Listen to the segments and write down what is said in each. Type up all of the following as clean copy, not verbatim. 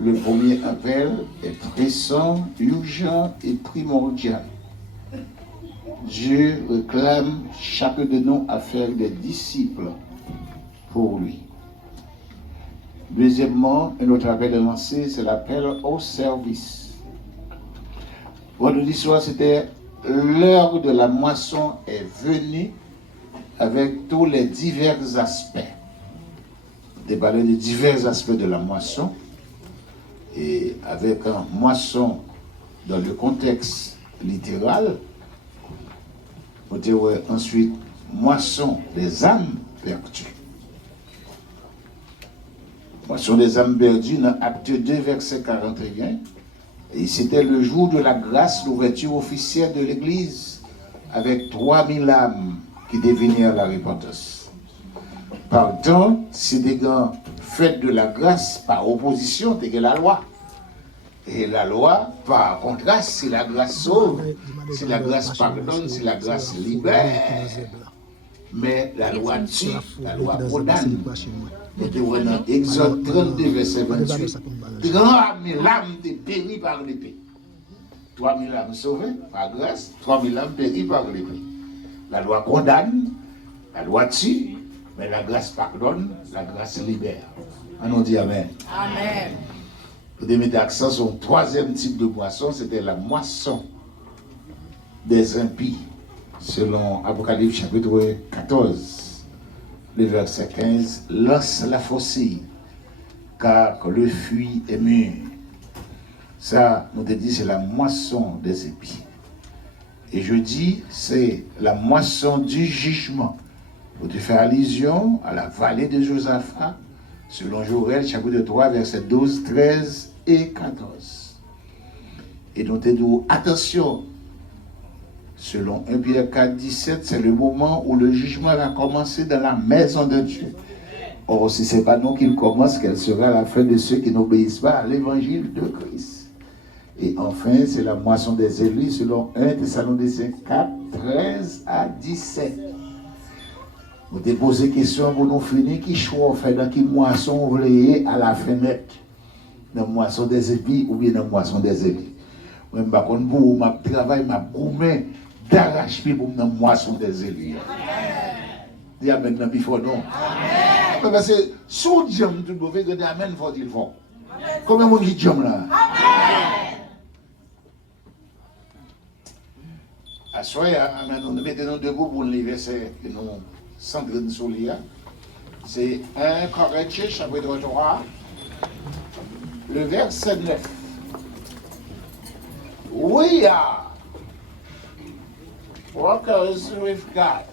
Le premier appel est pressant, urgent et primordial. Dieu réclame chacun de nous à faire des disciples pour lui. Deuxièmement, un autre appel est lancé, c'est l'appel au service. Vendredi soir, c'était l'heure de la moisson est venue avec tous les divers aspects. On a parlé de divers aspects de la moisson et avec un moisson dans le contexte littéral. On dirait ensuite moisson des âmes perdues. Moisson des âmes perdues dans Acte 2, verset 41. Et c'était le jour de la grâce, l'ouverture officielle de l'Église, avec 3000 âmes qui devenaient la repentance. Par temps, c'est des grands fêtes de la grâce par opposition, c'est la loi. Et la loi, par contraste, c'est la grâce sauve, c'est la grâce pardonne, c'est la grâce libère. Mais la loi tue, la loi condamne. Et dans Exode 32, verset 28, 3000 âmes étaient péries par l'épée. 3000 âmes sauvées par grâce, 3000 âmes péries par l'épée. La loi condamne, la loi tue, mais la grâce pardonne, la grâce libère. On dit Amen. Amen. Vous devez mettre accent sur le troisième type de moisson, c'était la moisson des impies, selon Apocalypse chapitre 14, le verset 15, lance la faucille, car le fruit est mûr. Ça, nous te dit, c'est la moisson des épis. Et je dis, c'est la moisson du jugement. Vous te faire allusion à la vallée de Josaphat, selon Joël, chapitre 3, versets 12, 13 et 14. Et nous te dit, attention, selon 1 Pierre 4, 17, c'est le moment où le jugement va commencer dans la maison de Dieu. Or, si ce n'est pas nous qui le commence, quelle sera la fin de ceux qui n'obéissent pas à l'évangile de Christ. Et enfin, c'est la moisson des élus, selon 1 Thessaloniciens 4, 13 à 17. Vous te posez question pour nous finir, qui choix fait dans qui moisson vous voulez à la fenêtre, dans la moisson des épis ou bien dans la moisson des élus. Moi, je ne sais pas si je travaille, je gourmet d'arracher pour la moisson des élus. Dis Amen, non, il faut non. Parce que si on dit tout le monde, dire Amen, il faut dire fort. Combien de monde qui dit là? À soi, nous mettons debout pour le verset que nous centrons sur lui. C'est 1 Corinthiens, chapitre 3, le verset 9. We are workers with God.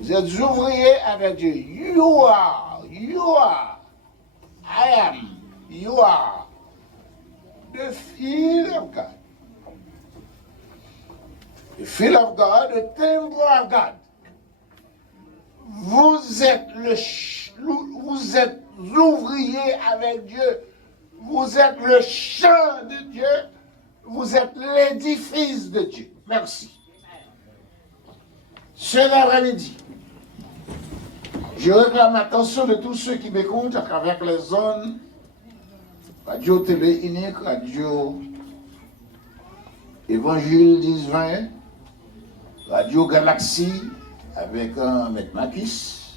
Vous êtes ouvriers avec Dieu. You are, I am, you are the field of God. The field of God, the temple of God. Vous êtes ouvriers avec Dieu. Vous êtes le champ de Dieu. Vous êtes l'édifice de Dieu. Merci. Cet après-midi, je réclame l'attention de tous ceux qui m'écoutent à travers les zones Radio Télé Unique, Radio Évangile 10-20, Radio Galaxie avec un Maître Makis,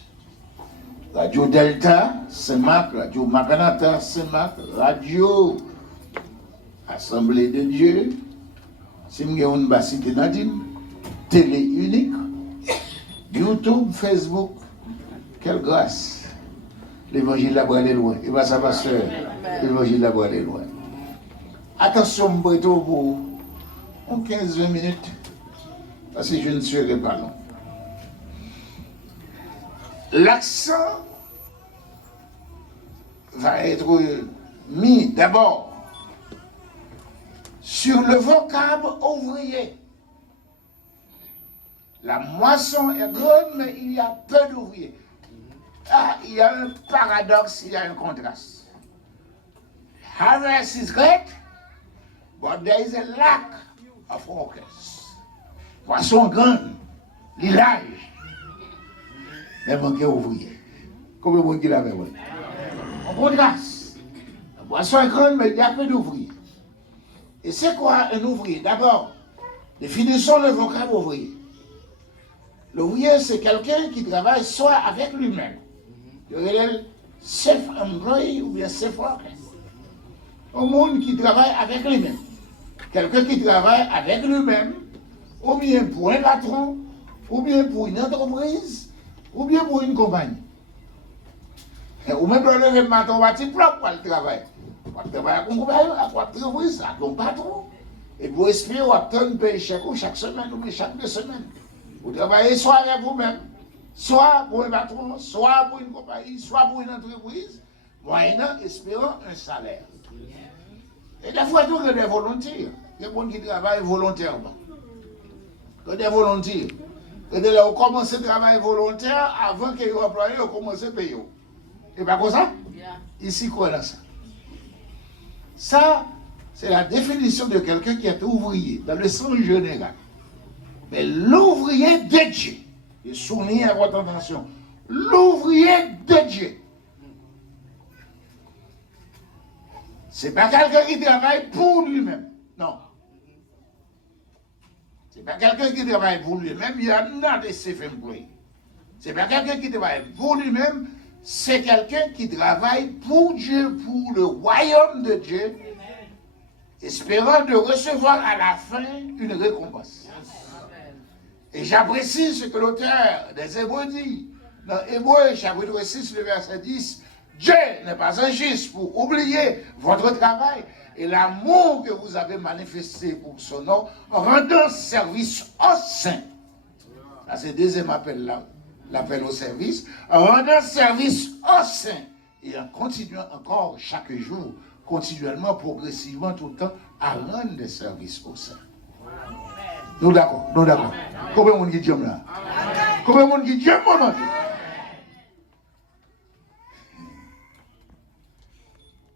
Radio Delta, Saint-Marc, Radio Maranatha, Saint-Marc, Radio Assemblée de Dieu, Simgeon Bassité Nadine, Télé Unique, YouTube, Facebook. Quelle grâce! L'évangile là-bas est loin. Et bien ça va se faire. L'évangile là-bas est loin. Attention, Mbreto, pour 15-20 minutes, parce que je ne serai pas long. L'accent va être mis d'abord sur le vocable ouvrier. La moisson est grande, mais il y a peu d'ouvriers. Ah, il y a un paradoxe, il y a un contraste. Harvest is great, but there is a lack of workers. Poisson grande, l'îlage, mais manque d'ouvriers. Combien de monde qui l'avait? Un contraste. Boisson est grande, mais il y a peu d'ouvriers. Et c'est quoi un ouvrier? D'abord, définissons le vocable ouvrier. L'ouvrier, c'est quelqu'un qui travaille soit avec lui-même. Il y a le self-employed ou bien self-worker. Un monde qui travaille avec lui-même. Quelqu'un qui travaille avec lui-même, ou bien pour un patron, ou bien pour une entreprise, ou bien pour une compagnie. Ou même dans le matin, on va te propre pour le travail. On va travailler avec une compagnie, avec une entreprise, avec un patron. Et pour espérer, on va obtenir un paye chaque semaine ou bien chaque 2 semaines. Vous travaillez soit avec vous-même, soit pour un patron, soit pour une compagnie, soit pour une entreprise, moyennant espérant un salaire. Et des fois, il y a des volontaires. Il y a des gens qui travaillent volontairement. Il y a des volontaires. Et de là, on commence à travailler volontaire avant que les employés commencent à payer. Et pas comme ça? Ici, quoi là ça? Ça, c'est la définition de quelqu'un qui est ouvrier, dans le sens général. Mais l'ouvrier de Dieu, et soulignez à votre attention, l'ouvrier de Dieu, c'est pas quelqu'un qui travaille pour lui-même, non. C'est pas quelqu'un qui travaille pour lui-même, il y a not a self-employed. C'est pas quelqu'un qui travaille pour lui-même, c'est quelqu'un qui travaille pour Dieu, pour le royaume de Dieu, espérant de recevoir à la fin une récompense. Et j'apprécie ce que l'auteur des Hébreux dit. Dans Hébreux, chapitre 6, le verset 10, Dieu n'est pas injuste pour oublier votre travail et l'amour que vous avez manifesté pour son nom en rendant service au saint. Ça, c'est le deuxième appel là. L'appel au service, en rendant service au saint et en continuant encore chaque jour, continuellement, progressivement, tout le temps, à rendre des services au saint. Nous d'accord, nous d'accord. Combien de monde qui dit là? Combien de monde qui dit mon nom?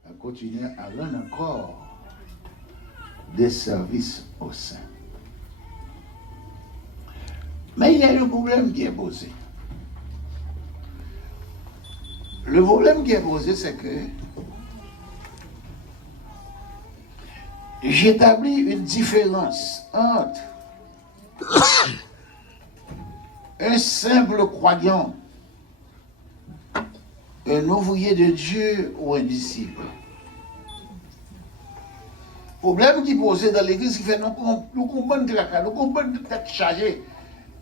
À continuer à rendre encore des services au saint. Mais il y a le problème qui est posé. Le problème qui est posé, c'est que j'établis une différence entre un simple croyant, un ouvrier de Dieu ou un disciple. Le problème qui est posé dans l'église, qui fait nous comprendre de la nous comprendre de tête chargée,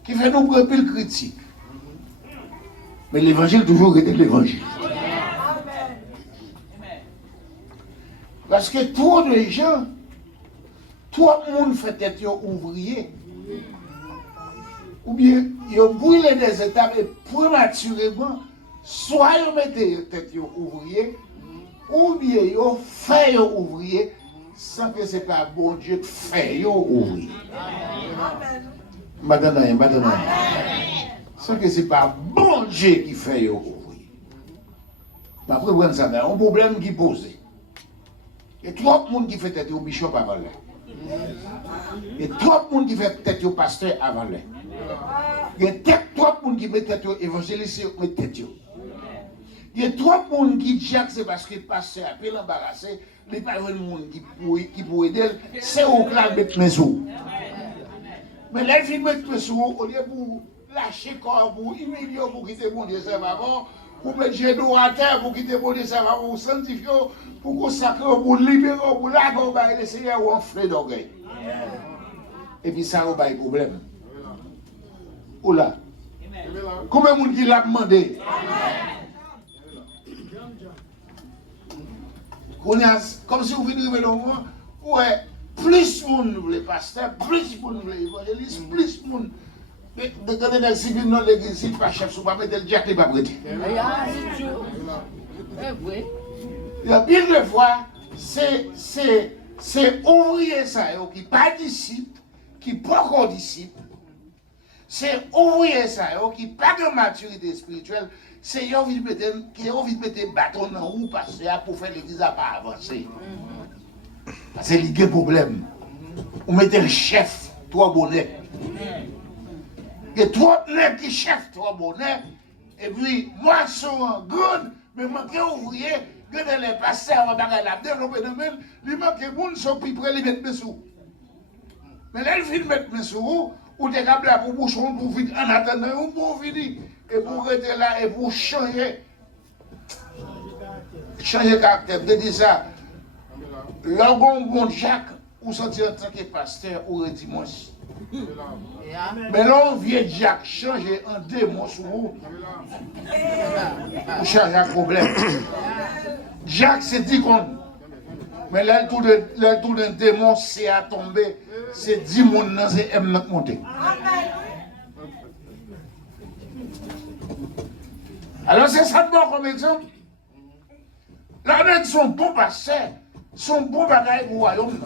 qui fait nous prendre le critique. Mais l'évangile toujours était l'évangile. Parce que trop de gens, tout le monde fait tête ouvrier. Ou bien, ils ont brûlé des étapes et prématurément, soit ils mettent tête ouvrier, ou bien ils ont fait ouvrier, sans que ce n'est pas bon Dieu qui fait ouvrier. Maintenant, sans que ce n'est pas bon Dieu qui fait ouvrier. Après, vous ça, un problème qui pose. Et tout le monde qui fait tête au bishop avant là. Et tout le monde qui fait tête au pasteur avant là. Il y a tout le monde qui met tête au évangéliste et tête. Il y a tout le monde qui dit que c'est parce que le pasteur a pu l'embarrasser. Il n'y a pas de monde qui peut aider. C'est au plan de mettre mes sous. Mais là, il faut mettre mes sous au lieu pour lâcher corps, pour humilier, pour quitter mon Dieu, ça va avant. Pour mettre genou à terre, pour quitter mon Dieu, ça va pour sanctifier, pour consacrer, pour libérer, pour laver, le Seigneur ou enfler d'orgueil. Et puis ça, va y problème. Oula. Combien de monde qui l'a demandé? Comme si vous venez dans le moment, ouais, plus de monde voulait pasteur, plus de monde voulait évangéliste, plus de monde. Mais quand on est civil dans l'église, si pas chef, si pas mettre le diacre, il n'est pas prêté. Il y a bien de fois, c'est ouvrier ça, qui n'est pas disciple, qui n'est pas encore disciple. C'est ouvrier ça, qui n'a pas de maturité spirituelle. C'est qui a envie de mettre bâton dans roue pour faire l'église à pas avancer. Parce que il y a un problème. On mettez le chef, toi bonnet. Il y a trois nègres qui chef, trois bonnets. Et puis, moi, je suis un good, mais manqué ouvrier, Regardez les pasteurs, on va la développer dans le il manque des gens qui sont plus près, ils mettent mes sous. Mais là, il finit de mettre mes sous, ou des câbles pour bouchon, pour vite, en attendant, ou pour finir, et pour rester là, et pour changer. Changer de caractère. Je dis ça. L'orgon Jacques, ou sortir en tant que pasteur, ou dimanche. Mais là, on vient Jacques changer un démon sur vous. Pour changer un problème. Jacques, c'est 10 comptes. Mais là, le tour d'un démon, c'est à tomber. C'est 10 monde, c'est M notre montée. Alors, c'est ça de bon comme exemple. Là, on a son bon pasteur, son bon bagage au royaume.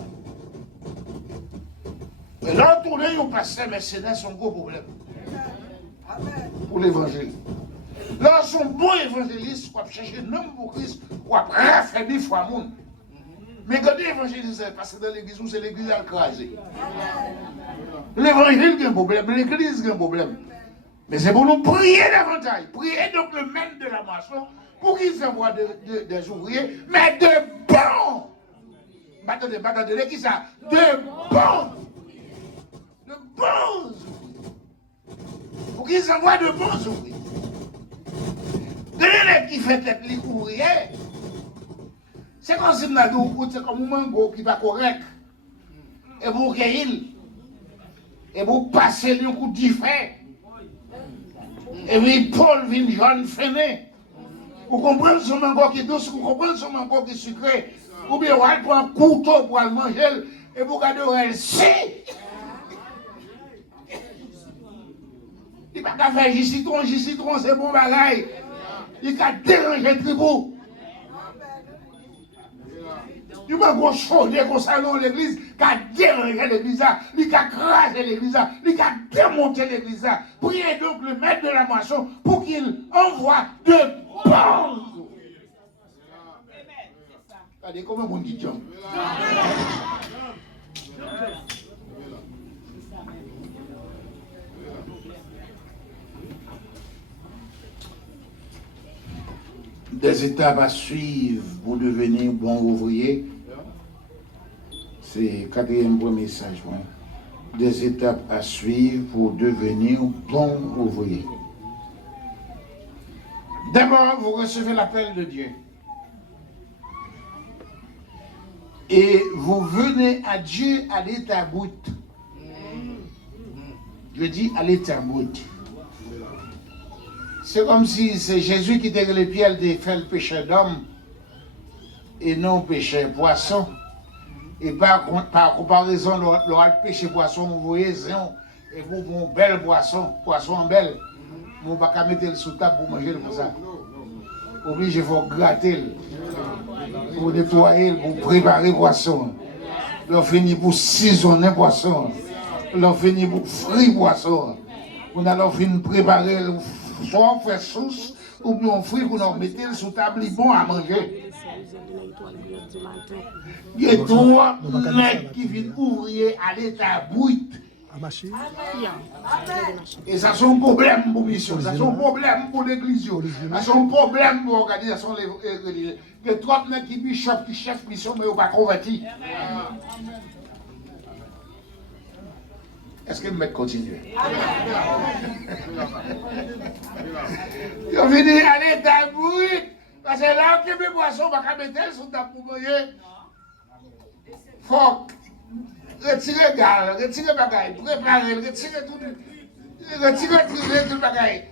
Et là, on tourne, on passe, mais c'est son gros problème. Pour l'évangile. Là, son bon évangéliste, on va chercher un homme pour Christ, on va raffermir fois monde. Mais quand l'évangéliste, parce que dans l'église, c'est l'église à craser. L'évangile a un problème, l'église a un problème. Mais c'est pour nous prier davantage. Prier donc le maître de la moisson pour qu'ils envoient des ouvriers, mais de bons. Attendez, qui ça? De bons. De bons ouvriers. Pour qu'ils envoient de bons ouvriers. Quelqu'un qui fait tête les ouvriers, c'est comme si c'est comme un mango qui va correct. Et vous cueillir. Et vous passez le coup d'effet. Et puis Paul vient jaune fainé. Vous comprenez son mango qui est douce, vous comprenez son mango qui est sucré. Ou bien vous prend un couteau pour le manger et vous regardez elle c'est. Il n'y a pas qu'à faire citron, c'est bon bagaille. Il a dérangé le tribou. Il m'a gros chaudé comme ça dans l'église, qui a dérangé l'église, qui a crasé l'église, qui a démonté l'église. Priez donc le maître de la moisson pour qu'il envoie de bons. Regardez comment on dit John. Des étapes à suivre pour devenir bon ouvrier. C'est le quatrième premier message. Des étapes à suivre pour devenir bon ouvrier. D'abord, vous recevez l'appel de Dieu. Et vous venez à Dieu à l'état brut. Je dis à l'état brut. C'est comme si c'est Jésus qui était les pieds de faire le péché d'homme et non péché poisson. Et par comparaison, le péché poisson, vous voyez, et vous, mon belle poisson en belle, vous ne pouvez pas mettre le sous table pour manger comme ça. Obligé, il faut gratter, pour nettoyer, pour préparer le poisson. L'on finit pour saisonner le poisson. L'on finit pour frire le poisson. On a fini préparer le soit on fait sauce, ou bien on frit, ou on met sous table, bon à manger. Il y a trois mecs qui viennent ouvrier à l'état brut. Et ça c'est un problème pour mission, ça c'est un problème pour l'église, ça c'est un problème pour l'organisation religieuse. Il y a trois mecs qui bishop, qui chef mission, mais ils ne sont pas convertis. Est-ce que le mec continue? Ils ont fini à l'état brut. Parce que là, on a des poissons, on va mettre sur ta pour manger. Faut retirer gale, retirer bagaille, préparer, retirer tout le bagaille.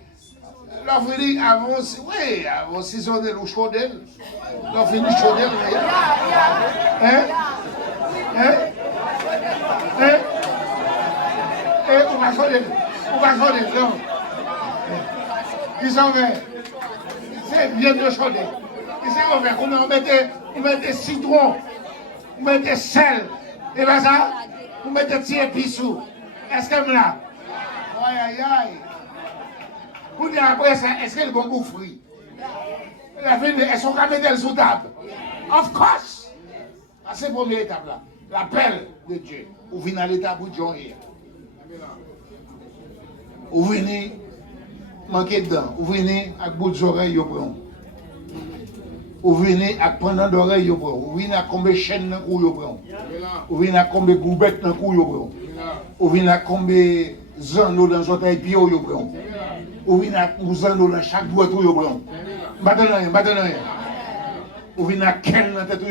Là, on finit avant saisonner ou chauder. Là, on finit chauder. Hein? On va chauder, non. Ils sont verts. C'est bien de chauder. Ils sont verts. On met citron, on met sel. Et bien ça, on met des petits épices. Est-ce que là? Aïe. Pour dire après ça, est-ce qu'elle va vous frire? Elles sont qu'à mettre sous table. Of course. C'est la première étape là. L'appel de Dieu. Vous venez à l'état où Dieu est. Vous venez manquer dedans. Vous venez avec bout d'oreilles au prend. Ou venez à prendre d'oreille, ou venez à combler chaîne dans le cou, ou venez à combler goubette dans le cou, ou venez à combler zano dans l'oreille pied, ou venez à zano dans chaque doigt, maintenant, ou venez à quel dans la tête,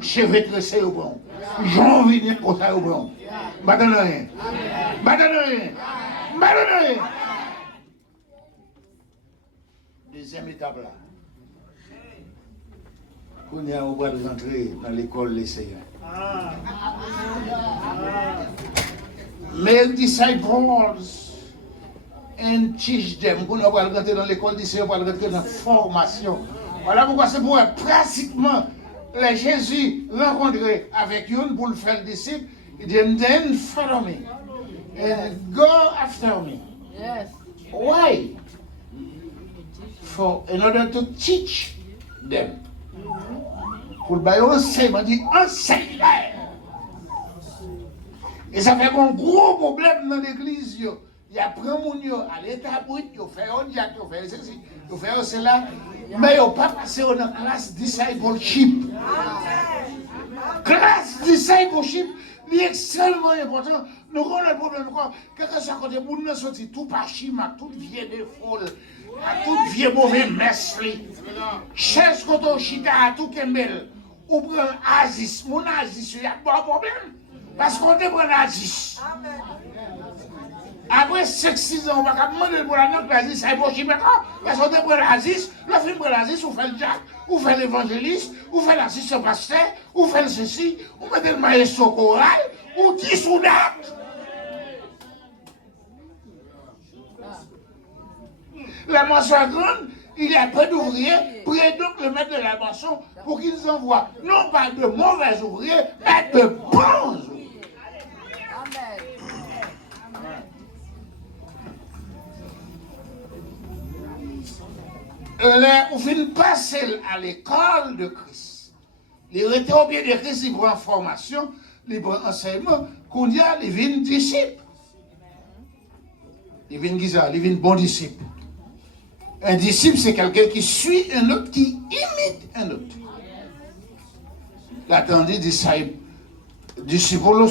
cheveux tressés, j'en viens pour ça, maintenant, deuxième étape là. On est au bras de rentrer dans l'école des Seigneurs. Make disciples and teach them. On va rentrer dans l'école des Seigneurs, on va rentrer dans la formation. Voilà pourquoi c'est pour pratiquement les Jésus rencontrer avec eux pour le faire disciple. Il dit, then follow me and go after me. Yes. Why? In order to teach them. Pour le bailler enseignement, dit enseigne. Et ça fait un gros problème dans l'église. Il y a pris mon à l'état brut, il fait un diacre, il fait ceci, il fait cela, mais il n'a pas passé dans la classe discipleship. Classe discipleship, c'est extrêmement important. Nous avons le problème quoi? Quelqu'un soit côté pour nous sortir tout par chima, tout vieille de folle, tout vieille mauvais messe. Cherche côté chita à tout kembel. Ou prend Aziz, mon Aziz, il y a pas de problème. Parce qu'on te prend Aziz. Après 5-6 ans, on va demander pour la note Aziz, ça est pas chima. Parce qu'on te prend Aziz, le film prend Aziz, on fait le Jack, on fait l'évangéliste, on fait l'assistant pasteur, on fait le ceci, on met le maestro choral, on dit sous date. La maçon grande, il y a peu d'ouvriers, priez donc le maître de la maçon pour qu'ils envoient non pas de mauvais ouvriers, mais de bons ouvriers. On finit passer à l'école de Christ. Les retés au pied de Christ, ils prennent formation, ils prennent enseignement, qu'on y a, ils viennent disciples. Ils viennent qui ça? Ils viennent bons disciples. Un disciple, c'est quelqu'un qui suit un autre, qui imite un autre. L'attendez, disciplos,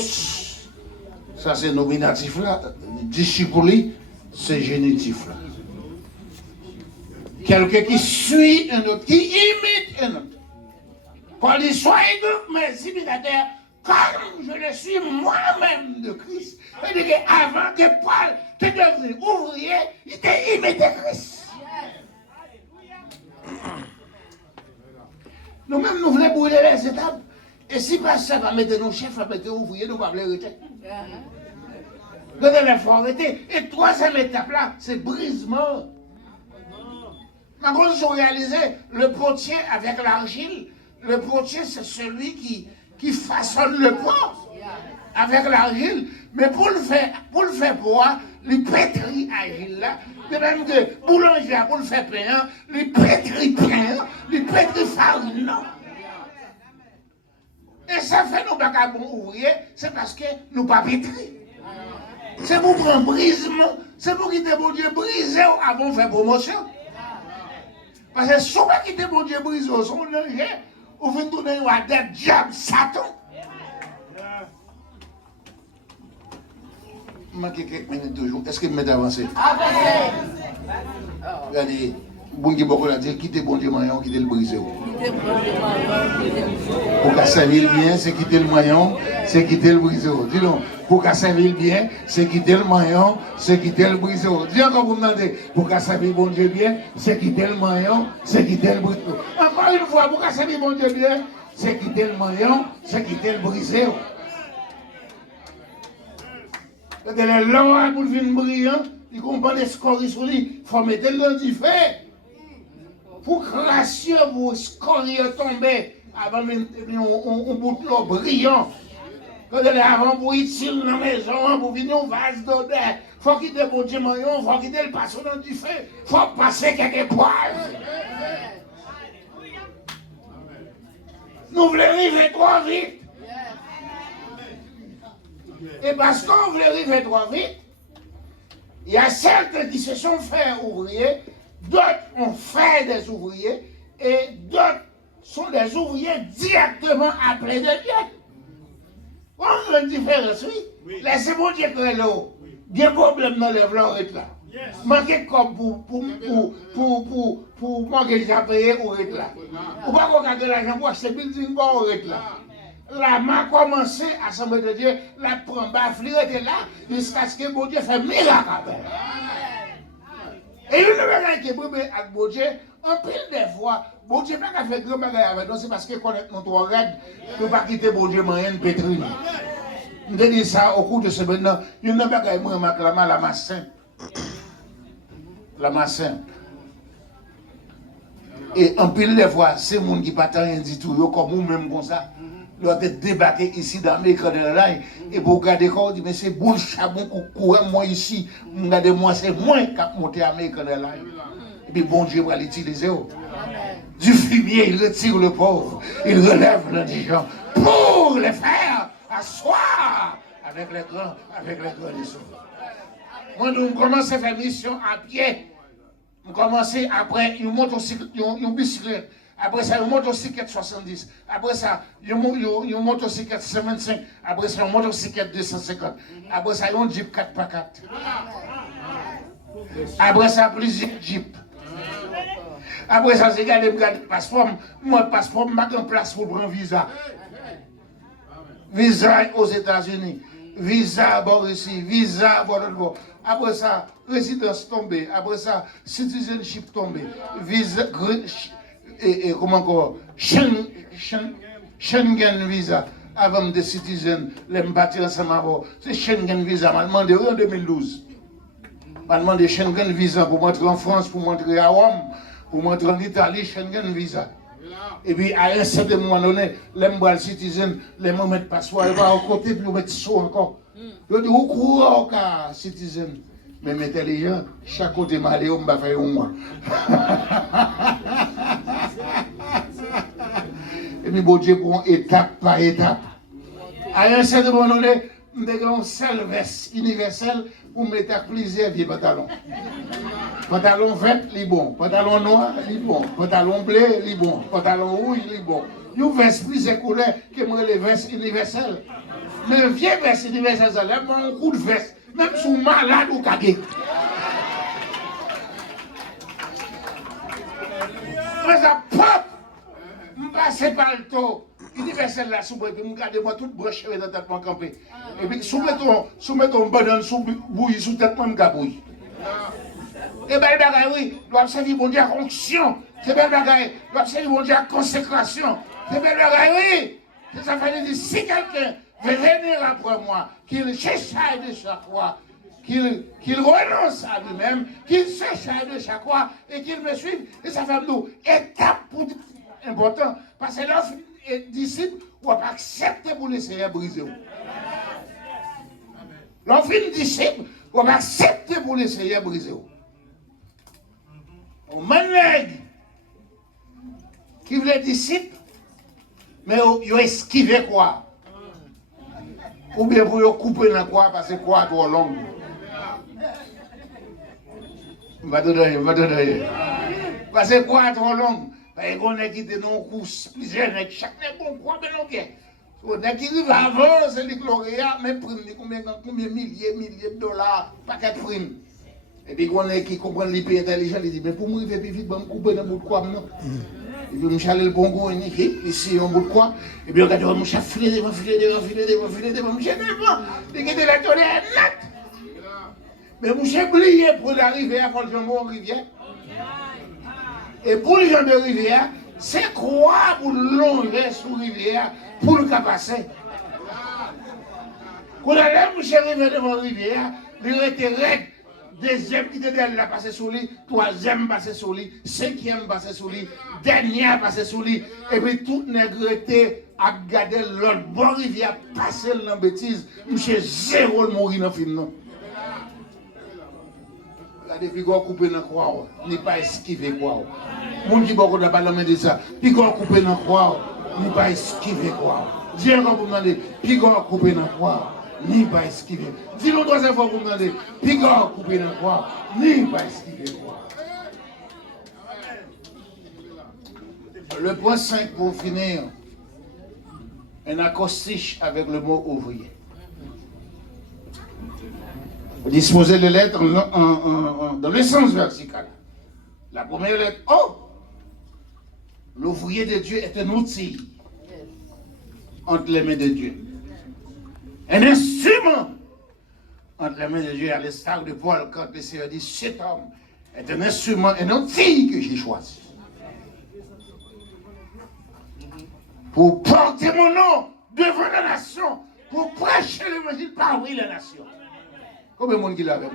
ça c'est nominatif là. Discipuli, c'est génitif là. Quelqu'un qui suit un autre, qui imite un autre. Quand il soit donc mes imitateurs, comme je le suis moi-même de Christ. C'est-à-dire qu'avant que Paul te devienne ouvrier, il t'a imité Christ. Nous-mêmes, nous voulons brûler les étapes. Et si pasteur va mettre nos chefs, va mettre ouvriers, nous ne pouvons pas les arrêter. Nous devons arrêter. Et troisième étape là, c'est brisement. Quand ils ont réalisé le potier avec l'argile, le potier c'est celui qui façonne le pot avec l'argile. Mais pour le faire boire, il pétrit l'argile là. De même que boulanger, pour le faire pain, il pétrit pain, il pétrit farine. Et ça fait nos bons ouvriers, c'est parce que nous ne pas pétrir. C'est pour prendre brisement, c'est pour quitter mon Dieu brisé avant de faire promotion. Parce que souvent quitter mon Dieu brisé, son danger, ou venez tourner à des diables Satan. Il manque quelques minutes toujours. Est-ce que vous m'avez avancé? Regardez, bon Dieu, beaucoup l'a dit, quittez bon Dieu moyen, quittez le brisé. Pour qu'à servir bien, c'est quitter le moyen, c'est quitter le brisé. Dis donc, pour qu'à servir bien, c'est quitter le moyen, c'est quitter le brisé. Dis encore vous me demandez, pour qu'à servir bon Dieu bien, c'est quitter le moyen, c'est quitter le brisé. Encore une fois, pour qu'à servir bon Dieu bien, c'est quitter le moyen, c'est quitter le brisé. Quand elle est là pour venir brillant, il comprend les scories sur lui, il faut mettre le du fait. Pour gracieux, vous scories tomber avant un bout de l'eau brillant. Quand elle est avant pour utile dans la maison, pour venir un vase d'odeur, il faut quitter le bon Dieu, il faut quitter le passage dans du fait, il faut passer quelques poils. Nous voulons arriver trop vite. Et parce qu'on voulait arriver trop vite, il y a certains qui se sont fait ouvriers, d'autres ont fait des ouvriers, et d'autres sont des ouvriers directement appelés de Dieu. On a une différence, oui. Laissez mon Dieu que l'eau. Il y a un problème dans les blancs là. Manquer comme pour manquer de payer ou être là. Ou pas qu'on gagne l'argent pour acheter building pour être là. La main commencé à s'embêter de Dieu, la prendre, baffler était là, jusqu'à ce que mon Dieu fait miracle avec. Et une chose qui est problème avec mon Dieu, en pile des fois, mon Dieu n'a pas fait grand bagage avec nous, c'est parce que connaître notre regard, ne pas quitter mon Dieu moyen de pétrir. Je dis ça au cours de ce moment, il n'y a pas de la masse sainte. La masse sainte. Et en pile des fois, c'est le monde qui ne peut rien du tout, comme nous-mêmes comme ça. Doit être débarqué ici dans mes écrans de la et pour regarder quand on dit mais c'est bon chabon courir moi ici, regardez moi c'est moins qu'à monter à mes écrans de la et puis bon Dieu va l'utiliser. Du fumier il retire le pauvre, il relève l'indigent pour les faire asseoir avec les grands des sauves. Moi nous commençons à faire mission à pied, nous commençons après une motocyclette, une bicyclette. Après ça, une motocyclette 70. Après ça, une motocyclette 75. Après ça, une motocyclette 250. Après ça, un Jeep 4x4. Après ça, plusieurs Jeeps. Après ça, j'ai gardé le passeport. Moi, le passeport, je mets en place pour prendre visa. Visa aux États-Unis. Visa à bord ici. Visa à bord de bord. Après ça, résidence tombée. Après ça, citizenship tombé. Visa. Et comment encore Schengen visa avant de citizen les bâtir ensemble avant c'est Schengen visa m'a demandé en 2012 m'a demandé Schengen visa pour m'entrer en France pour m'entrer à Rome pour m'entrer en Italie Schengen visa et puis à un certain moment donné les m'bral citizen les me mettre passeport et va au côté puis mettre chaud encore je dis où courant car citizen mais mettez les gens chaque côté m'aller on va faire un mois. Et puis bon Dieu prend étape par étape. À un certain moment donné, nous avons une seule veste universelle pour mettre plusieurs vieux pantalons. Pantalon vert, il est bon. Pantalon noir, il est bon. Pantalon bleu, il est bon. Pantalon rouge, il est bon. Une veste plusieurs couleurs qui me les vestes universelles. Mais vieux veste universelle, ça lève un coup de veste. Même si vous êtes malade ou cagué. Mais ça pop! Je passe par le taux universel là, sous et puis je garde moi toute broche dans tête moi camper. Et puis soumettons banane sous bouillie sous tête moi me gabouille. Et belle bagaille oui, doit servir bon Dieu à onction. C'est belle bagaille, doit servir bon Dieu à consécration. C'est belle bagaille oui. C'est ça fait dire si quelqu'un veut venir après moi, qu'il s'échaille de chaque fois, qu'il renonce à lui-même, qu'il s'échaille de chaque fois et qu'il me suive. Et ça fait nous étape pour important. Parce que l'offre est disciple, on va pas accepter pour l'essayer briser. L'offre est disciple, on va pas accepter pour l'essayer briser. On manègue qui veut disciple, mais il a esquivé quoi? Ou bien pour le couper dans quoi parce que quoi trop long. Va te donner. Parce que quoi trop long. Parce qu'on a quitté nos courses, plusieurs nègres, chaque nègre bon quoi, mais non bien. On a qui arrive avant, c'est les lauréats, même prime, combien milliers de dollars, paquet de primes. Et puis on a qui comprend les pays intelligents, ils disent, mais pour moi, il fait plus vite, je vais me couper dans le bout de quoi, non? Et puis, je vais aller le bon goût, ici, un bout de quoi. Et puis, on regarde, je vais filer devant, je vais la tonnerre net. Mais j'ai oublié pour l'arrivée à Paul-Jean-Bon Rivière. Et pour les gens de rivière, c'est quoi pour longer sous rivière pour le cas passer. Quand on a arrivé devant rivière, il était raide. Deuxième qui était là passé sous lui, troisième passé sous lui, cinquième passé sous lui, dernier passé sous lui, et puis tout nègre était à garder l'autre bon rivière passer dans la bêtise, monsieur zéro le mourir dans le film. Depuis qu'on coupe dans la croix, ni pas esquiver quoi. Mon qui beaucoup n'a pas la main de ça. Puis qu'on coupe dans la croix, ni pas esquiver quoi. Dis encore pour demander, puis qu'on coupe dans la croix, ni pas esquiver. Dis l'autre troisième fois pour demander, puis qu'on coupe dans la croix, ni pas esquiver quoi. Le point 5 pour finir. Un acrostiche avec le mot ouvrier. Vous disposez les lettres dans le sens vertical. La première lettre O. L'ouvrier de Dieu est un outil entre les mains de Dieu. Un instrument entre les mains de Dieu, à l'instar de Paul, quand le Seigneur dit cet homme est un instrument, un outil que j'ai choisi. Pour porter mon nom devant la nation, pour prêcher l'évangile parmi les nations. Combien de monde qui l'avait?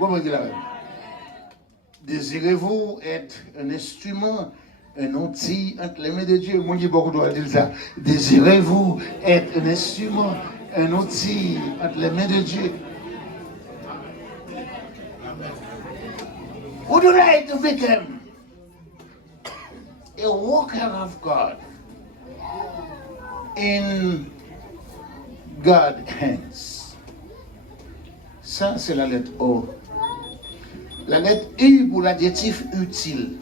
Désirez-vous être un instrument, un outil entre les mains de Dieu? Moi, j'ai beaucoup de dire ça. Désirez-vous être un instrument, un outil entre les mains de Dieu? Would you like to become a worker of God in God's hands? Ça, c'est la lettre O. La lettre U pour l'adjectif utile.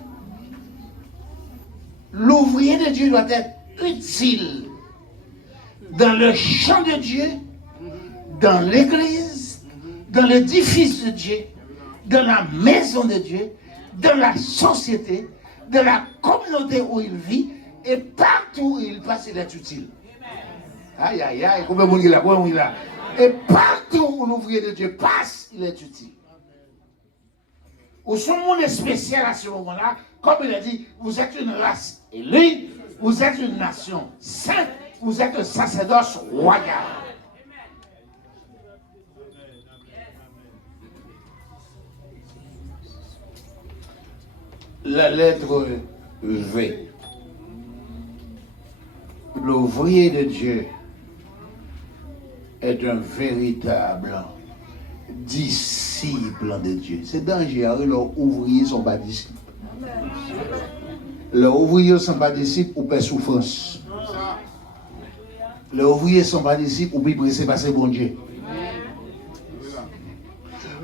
L'ouvrier de Dieu doit être utile dans le champ de Dieu, dans l'église, dans l'édifice de Dieu, dans la maison de Dieu, dans la société, dans la communauté où il vit, et partout où il passe, il est utile. Aïe, aïe, aïe, combien de monde il a? Et partout où l'ouvrier de Dieu passe, il est utile. Où son monde est spécial à ce moment-là, comme il a dit, vous êtes une race élue, vous êtes une nation sainte, vous êtes un sacerdoce royal. La lettre V. L'ouvrier de Dieu est un véritable disciple de Dieu. C'est dangereux, leurs ouvriers ne sont pas disciples. Leurs ouvriers ne sont pas disciples ou paient souffrance. Leurs ouvriers ne sont pas disciples ou puis pressés passer bon Dieu.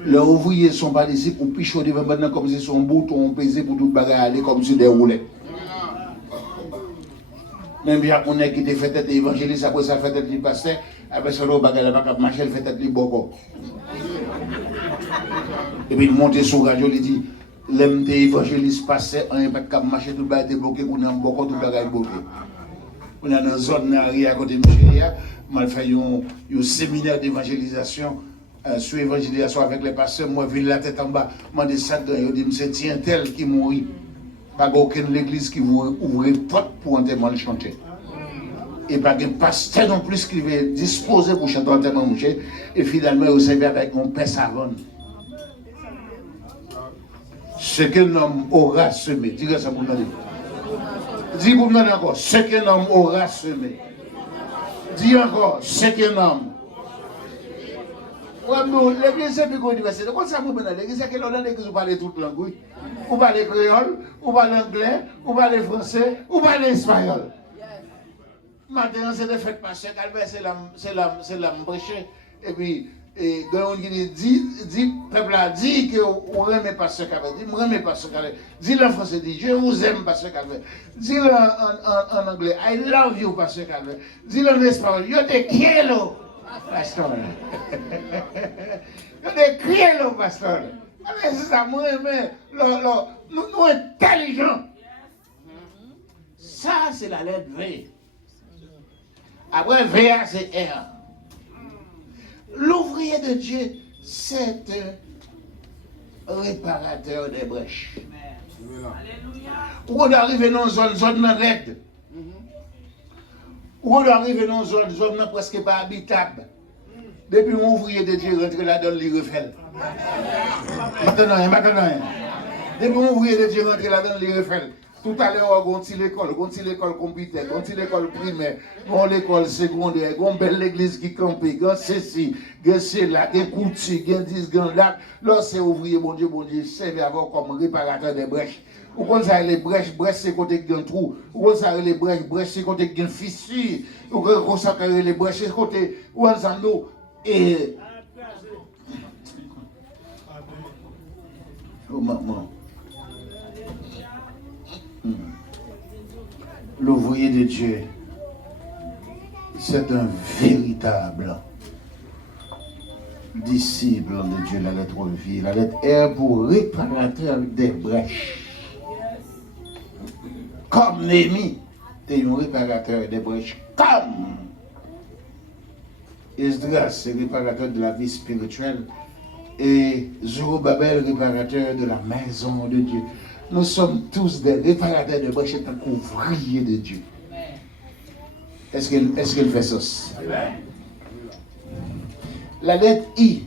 Leurs ouvriers ne sont pas disciples ou puis chaudés maintenant comme si son bouton pesé pour tout bagarre aller comme si des roulettes. Même bien qu'on est qui te fait être évangéliste, après ça fait être le pasteur, après ça l'autre bagarre la marcher, fait être le bobo. Et puis il monte sur la radio, il dit, l'aime des évangélistes pasteur, on n'est pas de marcher, tout le bagarre débloqué, on est en bobo, tout le bagarre bloqué. On est dans une zone à côté de Michel, on a fait un séminaire d'évangélisation, sur l'évangélisation avec les pasteurs, moi, je la tête en bas, je dis ça, je dis, c'est tiens tel qui mourit. Pas aucune église qui vous ouvre porte pour un témoin chanter. Et pas de pasteur non plus qui va disposer pour chanter un témoin mouché. Et finalement, vous savez avec mon père savon. Ce qu'un homme aura semé. Dis ça pour nous dire. Dis pour nous encore. Ce qu'un homme aura semé. Dis encore. Ce qu'un homme. L'église c'est plus université. Comment ça vous mener? L'église c'est quelle l'église vous parlez toute langue? Vous parlez créole, vous parlez anglais, vous parlez français, vous parlez espagnol. Maintenant c'est le fait pasteur Calvin, c'est la prêcher. Et puis, quand on dit, peuple a dit que on remet pasteur Calvin, dit, on remet pasteur Calvin. Dis le français, dit, je vous aime pasteur Calvin. Dis le en anglais, I love you pasteur Calvin. Dis le en espagnol, yo te quiero. Pasteur. Je te quiero, pasteur. Mais c'est ça, moi, nous intelligents. Ça, c'est la lettre V. Après, VA, c'est R. L'ouvrier de Dieu, c'est un réparateur des brèches. Où on arrive dans une zone raide. Où on arrive dans une zone presque pas habitable. Depuis mon ouvrier de Dieu rentre là-dedans, il refait. Maintenant. Depuis mon ouvrier de Dieu rentre là-dedans, il refait. Tout à l'heure, on a l'école computer, on a l'école primaire, on a l'école secondaire, on a belle église qui campe, on a ceci, on a cela, on a couture, on a 10, on a là. Là, c'est ouvrier, bon Dieu, servez avant comme réparateur des brèches. Ou quand ça les brèches, c'est côté qui a un trou. Ou quand ça les brèches, c'est côté qui a une fissure. Ou quand ça les brèches, c'est côté où on s'en eau. Et. Oh maman. l'ouvrier de Dieu, c'est un véritable disciple de Dieu, la lettre vie. La lettre R pour réparateur des brèches. Comme Néhémie, c'est un réparateur des brèches. Comme Esdras, c'est réparateur de la vie spirituelle. Et Zorobabel, réparateur de la maison de Dieu. Nous sommes tous des réparateurs de brèches et un ouvrier de Dieu. Est-ce qu'elle fait ça? La lettre I